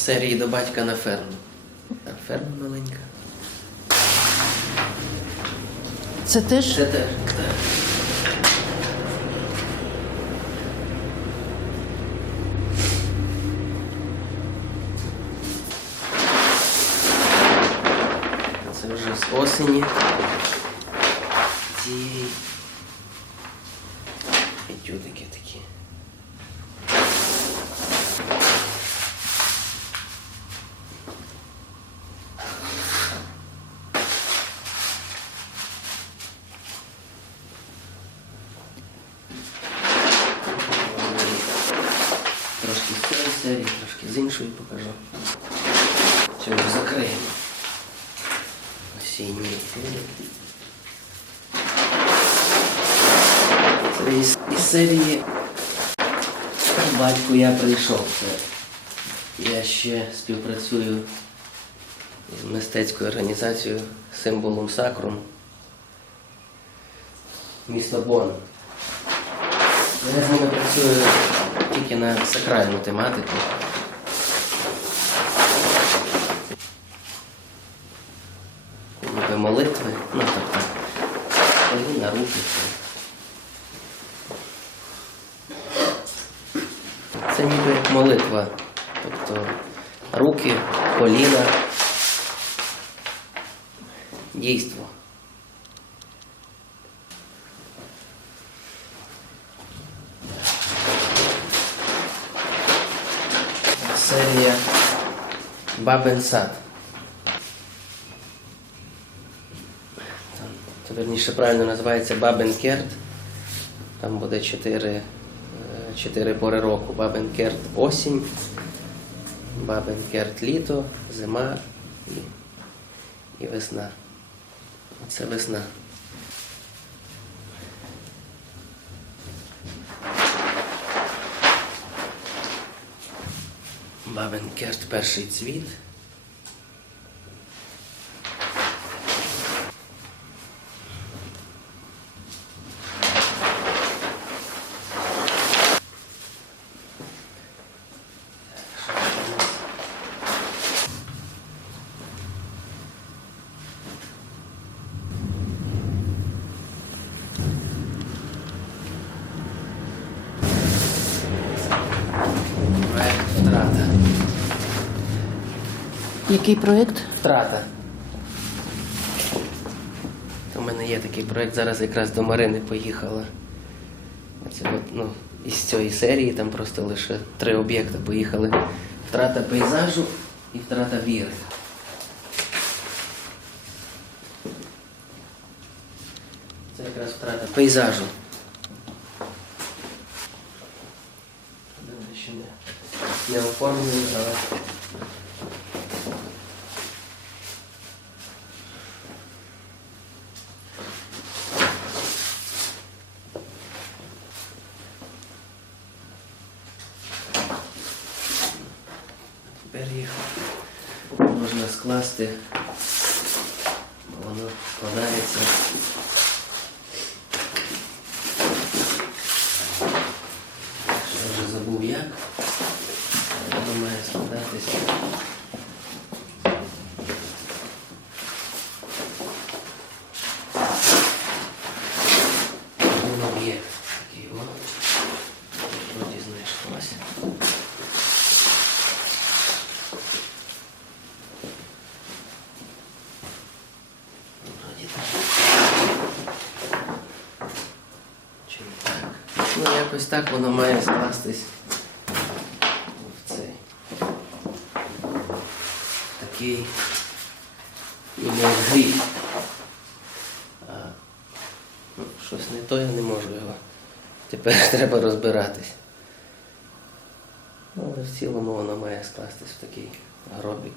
серії до батька на ферму. А ферма маленька. Це теж Це теж. Так. Це вже з осені. Ці етюдики такі. Трошки з цієї серії, трошки з іншої покажу. Цього закриємо. Осінній. Це із, із серії Батьку я прийшов. Це я ще співпрацюю з мистецькою організацією символом Сакрум міста Бонн. Я з ними працюю тільки на сакральну тематику. Ніби молитви, ну тобто, коли на руки. Це. ніби молитва. Тобто руки, коліна, дійство. Серія Бабин сад. Це верніше правильно називається Бабин Керт. Там буде чотири, е, чотири пори року. Бабин Керт осінь, Бабин Керт літо, зима і, і весна. Це весна. Бабин Керт перший цвіт. Проект втрата. Який проєкт? Втрата. У мене є такий проєкт, зараз якраз до Марини поїхала. Оце от, ну, із цієї серії там просто лише три об'єкти поїхали. Втрата пейзажу і втрата віри. Це якраз втрата пейзажу. Не, оформлений, але. Тепер можна скласти, воно складається. Я вже забув як. Воно має складатися. Ну, якось так воно має скластись в цей такий ніби гріх. Ну, щось не то, я не можу його. Тепер треба розбиратись. Ну, але в цілому воно має скластись в такий гробік.